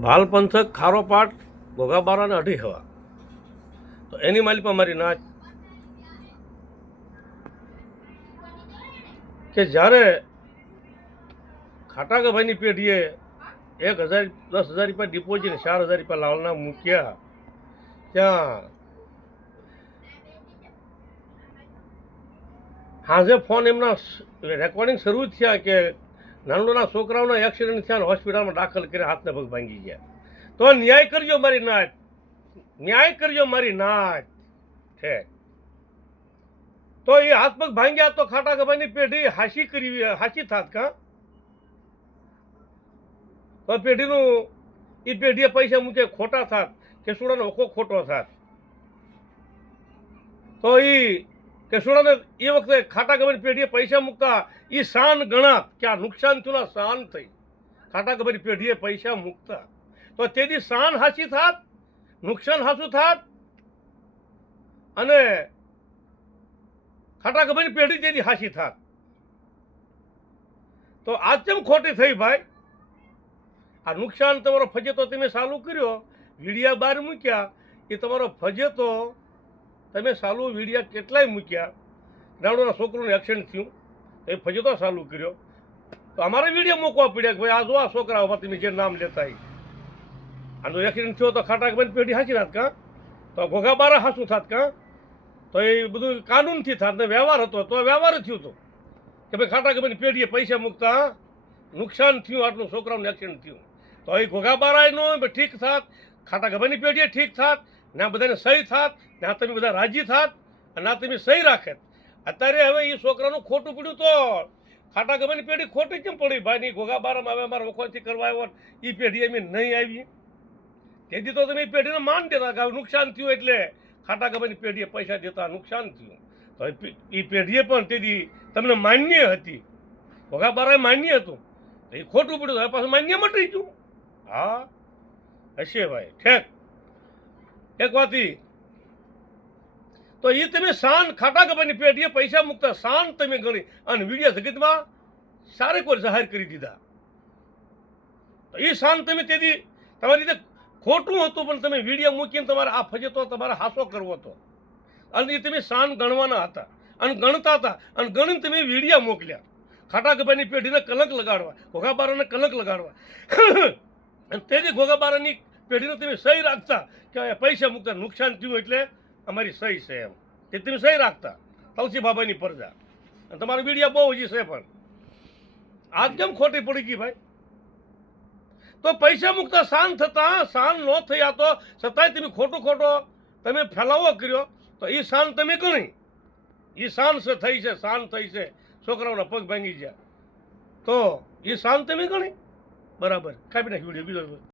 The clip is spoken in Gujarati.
ભાલ પંથક ખારો પાટ ઘોઘાબારાને અઢી હવા તો એની માલિપા મારી નાચ કે જ્યારે ખાટાગાભાઈની પેઢીએ 1000 10,000 રૂપિયા ડિપોઝિટ 4,000 રૂપિયા લાવના મૂક્યા ત્યાં હાજે ફોન એમના રેકોર્ડિંગ શરૂ થયા કે નાનોના છોકરાઓના એક્સિડન્ટ થયા હોસ્પિટલમાં દાખલ કરી હાથને પગ ભાંગી ગયા. તો ન્યાય કરજો મારી નાચ, ન્યાય કરજો મારી નાચ છે. તો એ હાથ પગ ભાંગ્યા તો ખાટાગાભાઈની પેઢી હાસી કરી હાસી થાત કા તો પેઢીનું એ પેઢીએ પૈસા મૂકે ખોટા થાત કેસુડાનો ઓખો ખોટો થાત. તો એ કેસુડાને એ વખતે ખાટાગાભાઈની પેઢીએ પૈસા મૂકતા એ શાન ગણાત કે આ નુકસાન થયું શાન થઈ. ખાટાગાભાઈની પેઢીએ પૈસા મૂકતા તો તેથી શાન હાસી થાત, નુકસાન હાસું થાત અને ખાટાગાભાઈની પેઢી તેથી હાસી થાત. તો આ કેમ ખોટી થઈ ભાઈ? આ નુકસાન તમારો ફજેતો તમે ચાલુ કર્યો, વીડિયા બહાર મૂક્યા, એ તમારો ફજેતો તમે ચાલુ વીડિયા કેટલાય મૂક્યા. નાનોના છોકરોને એક્સિડન્ટ થયું એ ફજેતો ચાલુ કર્યો તો અમારે વિડીયો મૂકવા પડ્યા કે ભાઈ આ જો આ છોકરાઓમાં તમે જે નામ લેતા આનો એક્સિડન્ટ થયો તો ખાટાગાભાઈની પેઢી હાચી રાત કાં તો ઘોઘાબારા હાસું થાત કાં તો એ બધું કાનૂનથી થાત ને વ્યવહાર હતો તો વ્યવહાર થયું હતો કે ભાઈ ખાટાગાભાઈની પેઢીએ પૈસા મૂકતા નુકસાન થયું, આટલું છોકરાઓને એક્સિડન્ટ થયું તો એ ઘોઘાબારાનો ઠીક થાત, ખાટાગાભાઈની પેઢીએ ઠીક થાત, ના બધાને સહી થાત, ના તમે બધા રાજી થાત અને ના તમે સહી રાખે. અત્યારે હવે એ છોકરાનું ખોટું પડ્યું તો ખાટાગાભાઈની પેઢી ખોટી કેમ પડી ભાઈ? ની ઘોઘાબારામાં હવે અમારા વખતથી કરવા આવ્યો એ પેઢી અમે નહીં આવી. તેથી તો તમે એ પેઢીને માન દેતા કે નુકસાન થયું એટલે ખાટાગાભાઈની પેઢીએ પૈસા દેતા નુકસાન થયું તો એ પેઢીએ પણ તેથી તમને માન્ય હતી, ઘોઘાબારાએ માન્ય હતું તો એ ખોટું પડ્યું હવે પાછું માન્ય મટી ગયું. હા હશે ભાઈ ઠેક. એક વાત તો એ તમે શાન ખાટાગાભાઈની પેઢીએ પૈસા મૂકતા શાન તમે ગણી અને વિડીયો જગતમાં સારે કોઈ જાહેર કરી દીધા તો એ શાન તમે તેથી તમારી રીતે ખોટું હતું પણ તમે વિડીયો મૂકીને તમારે આ ફજેતો તમારે હાસો કરવો હતો અને એ તમે શાન ગણવાના હતા અને ગણતા હતા અને ગણીને તમે વિડીયો મોકલ્યા ખાટાગાભાઈની પેઢીને કલંક લગાડવા, ઘોઘાબારાને કલંક લગાડવા અને તેથી ઘોઘાબારાની પેઢીને તમે સહી રાખતા કે પૈસા મૂકતા નુકસાન થયું એટલે અમારી સહી છે એમ તે તમે સહી રાખતા તલસી બાબાની પરજા અને તમારો વિડીયો બહુ હજી છે પણ આજ કેમ ખોટી પડી ગઈ ભાઈ? તો પૈસા મૂકતા શાન થતા શાન ન થયા તો છતાંય તમે ખોટો તમે ફેલાવો કર્યો તો એ શાન તમે ગણી એ શાન છે થઈ છે, શાન થઈ છે, છોકરાઓના પગ ભાંગી ગયા તો એ શાન તમે ગણી બરાબર. કાપી નાખી વિડીયો બીજો.